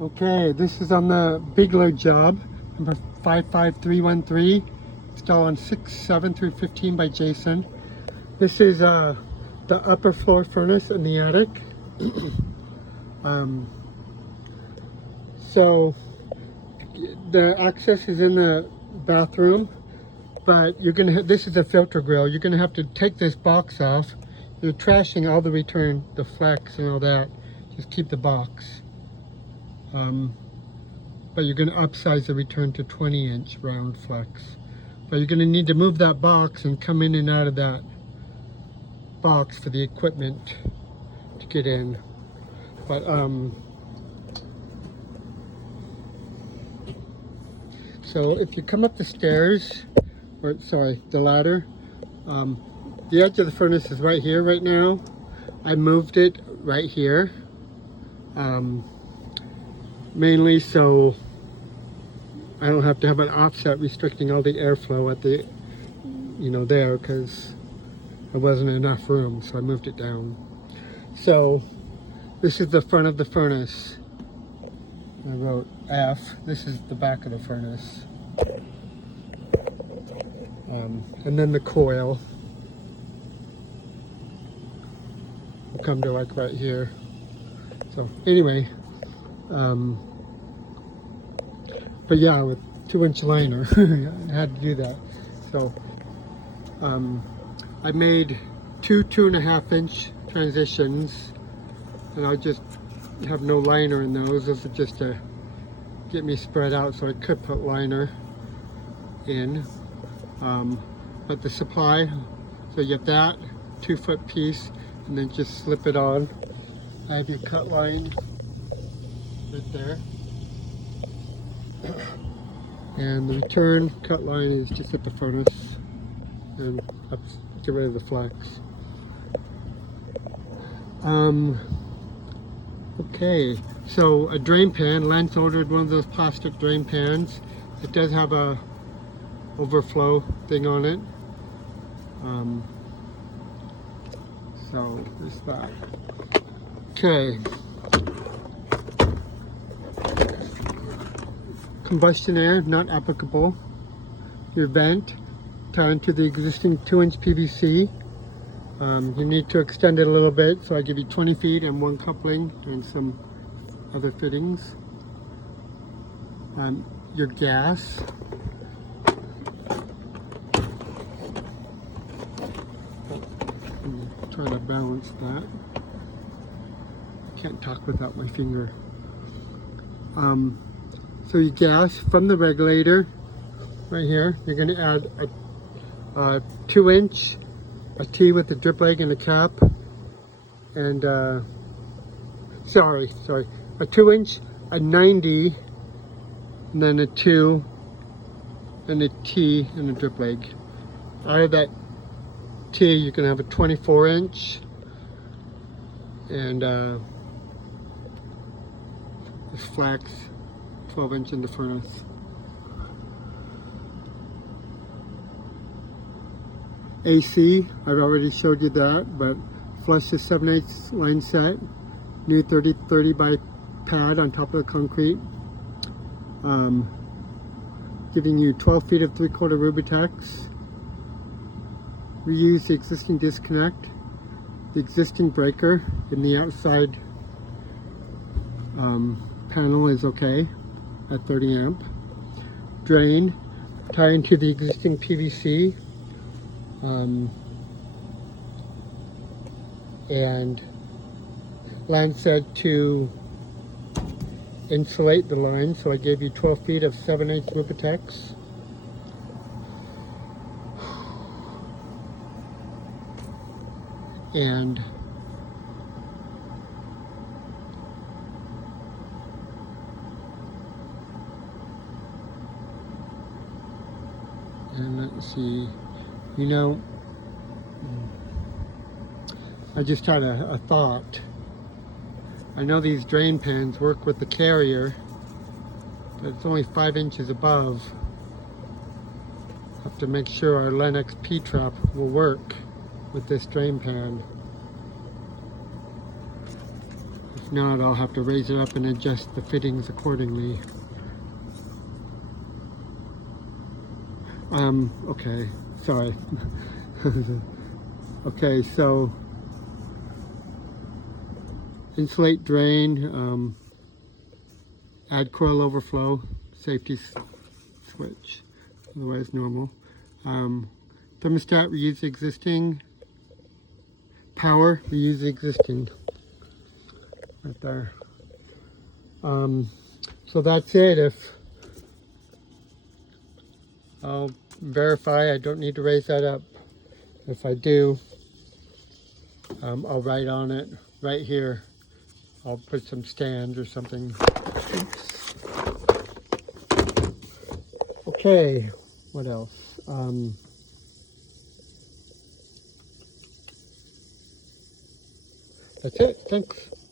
Okay, this is on the Biegler job, number 55313, installed on 6/7/15 by Jason. This is the upper floor furnace in the attic. So the access is in the bathroom, but you're gonna this is a filter grill. You're gonna have to take this box off. You're trashing all the return, the flex and all that. Just keep the box. But you're going to upsize the return to 20-inch round flex. But you're going to need to move that box and come in and out of that box for the equipment to get in. But so if you come up the stairs, or sorry, the ladder, the edge of the furnace is right here right now. I moved it right here. Mainly so I don't have to have an offset restricting all the airflow at the, there, because there wasn't enough room, so I moved it down. So this is the front of the furnace. I wrote F. This is the back of the furnace. And then the coil will come to like right here. So anyway, but yeah, with 2-inch liner, I had to do that. So I made two 2.5-inch transitions, and I'll just have no liner in those. Those are just to get me spread out, so I could put liner in. But the supply, so you have that 2-foot piece, and then just slip it on. I have your cut line right there, and the return cut line is just at the furnace, and get rid of the flex. Okay, so a drain pan. Lance ordered one of those plastic drain pans. It does have a overflow thing on it. So there's that. Okay. Combustion air, not applicable. Your vent, tie into the existing 2-inch PVC. You need to extend it a little bit, so I give you 20 feet and 1 coupling and some other fittings. Your gas. I'm trying to balance that. I can't talk without my finger. So your gas from the regulator, right here, you're going to add a 2-inch, a T with a drip leg and a cap, and sorry, a 2-inch, a 90, and then a 2, and a T and a drip leg. Out of that T, you can have a 24-inch, and this flex 12-inch in the furnace. AC, I've already showed you that, but flush the 7/8 line set, new 30/30 by pad on top of the concrete, giving you 12 feet of 3/4 Rubitex. Reuse the existing disconnect, the existing breaker in the outside panel is okay at 30 amp. Drain, tie into the existing PVC, and Lance said to insulate the line, so I gave you 12 feet of 7/8 Rubitex. And let's see, I just had a thought. I know these drain pans work with the carrier, but it's only 5 inches above. Have to make sure our Lennox P-trap will work with this drain pan. If not, I'll have to raise it up and adjust the fittings accordingly. Okay, sorry. Okay, so insulate drain, add coil overflow, safety switch, otherwise normal. Thermostat, reuse existing. Power, reuse existing. Right there. So that's it. If I'll verify I don't need to raise that up. If I do, I'll write on it right here. I'll put some stands or something. Oops. Okay, what else? That's it. Thanks.